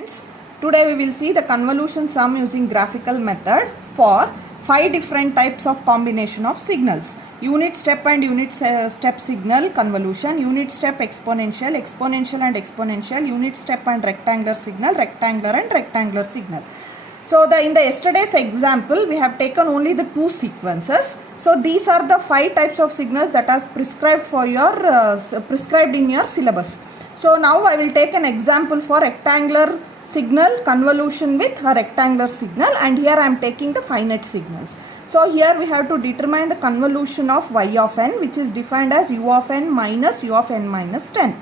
Friends, today we will see the convolution sum using graphical method for 5 different types of combination of signals. Unit step and unit step signal convolution, unit step exponential, exponential and exponential, unit step and rectangular signal, rectangular and rectangular signal. So in the yesterday's example we have taken only the 2 sequences. So these are the 5 types of signals that are prescribed for your prescribed in your syllabus. So now I will take an example for rectangular signal convolution with a rectangular signal, and here I am taking the finite signals. So here we have to determine the convolution of y of n, which is defined as u of n minus u of n minus 10.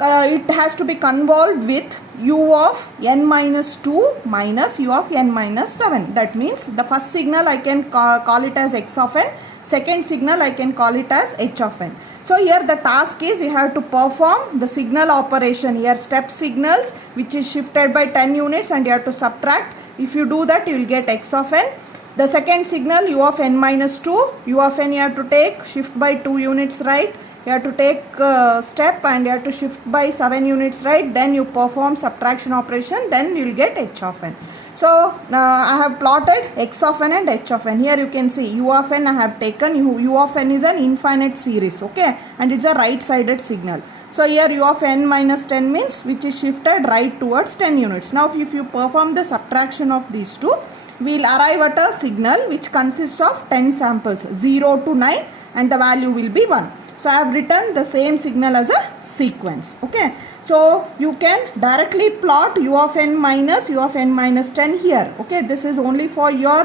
It has to be convolved with u of n minus 2 minus u of n minus 7. That means the first signal I can call it as x of n, second signal I can call it as h of n. So here the task is you have to perform the signal operation here, step signals which is shifted by 10 units, and you have to subtract. If you do that, you will get x of n. The second signal u of n minus 2, u of n you have to take, shift by 2 units right, you have to take step and you have to shift by 7 units right, then you perform subtraction operation, then you will get h of n. So I have plotted x of n and h of n. Here you can see u of n I have taken, u of n is an infinite series, okay, and it's a right sided signal. So here u of n minus 10 means which is shifted right towards 10 units. Now if you perform the subtraction of these two, we will arrive at a signal which consists of 10 samples 0 to 9, and the value will be 1. So I have written the same signal as a sequence, okay. So you can directly plot u of n minus u of n minus 10 here, okay. This is only for your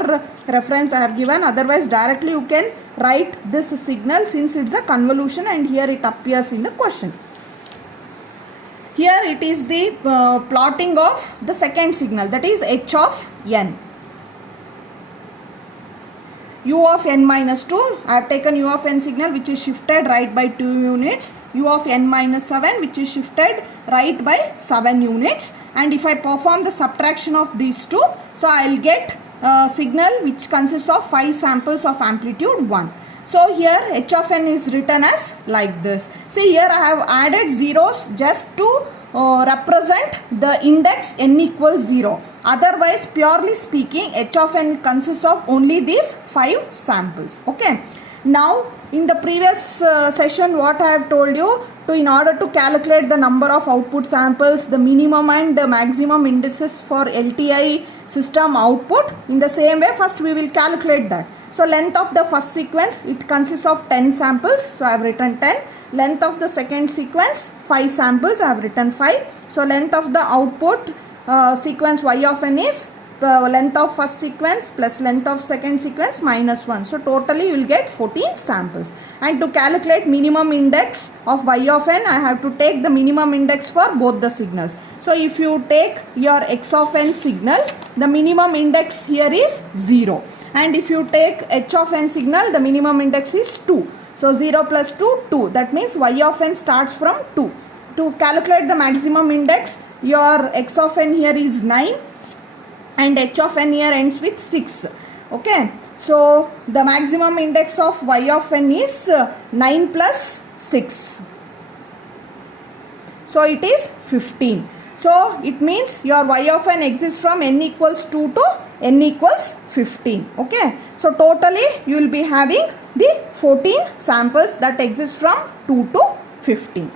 reference I have given, otherwise directly you can write this signal since it's a convolution and here it appears in the question. Here it is the plotting of the second signal, that is h of n. U of n minus 2, I have taken u of n signal which is shifted right by 2 units, u of n minus 7 which is shifted right by 7 units, and if I perform the subtraction of these two, so I will get a signal which consists of 5 samples of amplitude 1. So here h of n is written as like this. See here I have added zeros just to represent the index n equals 0. Otherwise, purely speaking, h of n consists of only these 5 samples, okay. Now in the previous session what I have told you, in order to calculate the number of output samples, the minimum and the maximum indices for LTI system output, in the same way first we will calculate that. So length of the first sequence, it consists of 10 samples, so I have written 10. Length of the second sequence, 5 samples, I have written 5. So length of the output sequence y of n is length of first sequence plus length of second sequence minus 1. So totally you will get 14 samples. And to calculate minimum index of y of n, I have to take the minimum index for both the signals. So if you take your x of n signal, the minimum index here is 0. And if you take h of n signal, the minimum index is 2. So 0 plus 2, 2. That means y of n starts from 2. To calculate the maximum index, your x of n here is 9 and h of n here ends with 6, okay. So the maximum index of y of n is 9 plus 6. So it is 15. So it means your y of n exists from n equals 2 to n equals 15, okay. So totally you will be having the 14 samples that exist from 2 to 15.